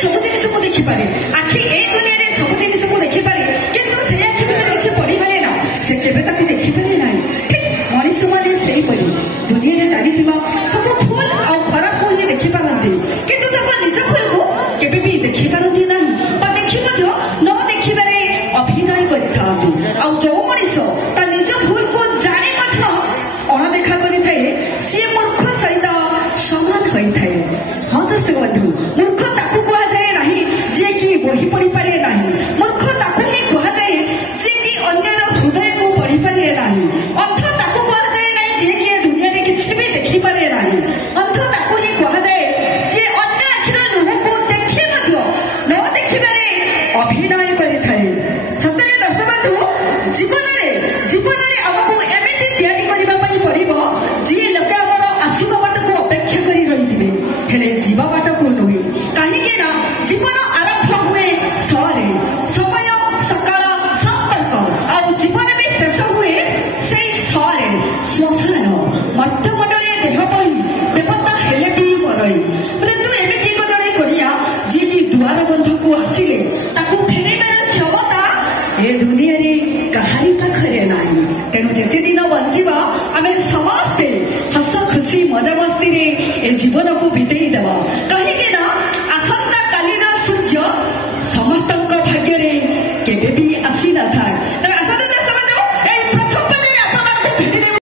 सब जिन को देखिपे आखि ए दुनिया सब जिन को देखिपे किंतु से आखि भीतर किसी पड़गले ना से केवे ताकू देखिपारे ना ठीक मनीष मैंने से दुनिया चली सब फुल आ खराब को ही देखिपारती किंतु निज फुल को केवे भी देखिपारती ना देखी न देखिबारे अभिनय कर जो मनीष ता निज भूल को जानी अणदेखा करे सी मूर्ख सहित समान होता है। हाँ दर्शक बंधु मूर्ख ताकू कह जाए ना जे कि बही पढ़ी पारे ना मूर्ख ताकू ही कह जाए जे कि अन्य हृदय को पढ़ी पारे ना अंध ताकू कह जाए ना जे कि दुनिया में किसी भी देखी पारे ना अंध ताकू ही कह जाए जे अन्य आखिर लुह को देखी न देखिबारे अभिनय करे सतरे दर्शक बंधु जीवन में आमको एमती तैयारी करने पड़ो जी लोक आमर आसवा बाट को अपेक्षा कर रही हेले जीवा बाट को नुहे कहीं जीवन आरंभ हुए सरे समय सकाल संपर्क आ जीवन भी शेष हुए से सरे श्मशान मर्तमंडल देह पई देवता हेले भी मरई परंतु एमती एक जड़े कड़िया जी कि दुआर बंध को आसिले ताकू फेरैबार क्षमता ए दुनिया रे कहारी पाखरे नाही तेणु जेते दिन बंचिबा आमे समस्ते हस खुशी मजा मस्ती रे ए जीवन को बीते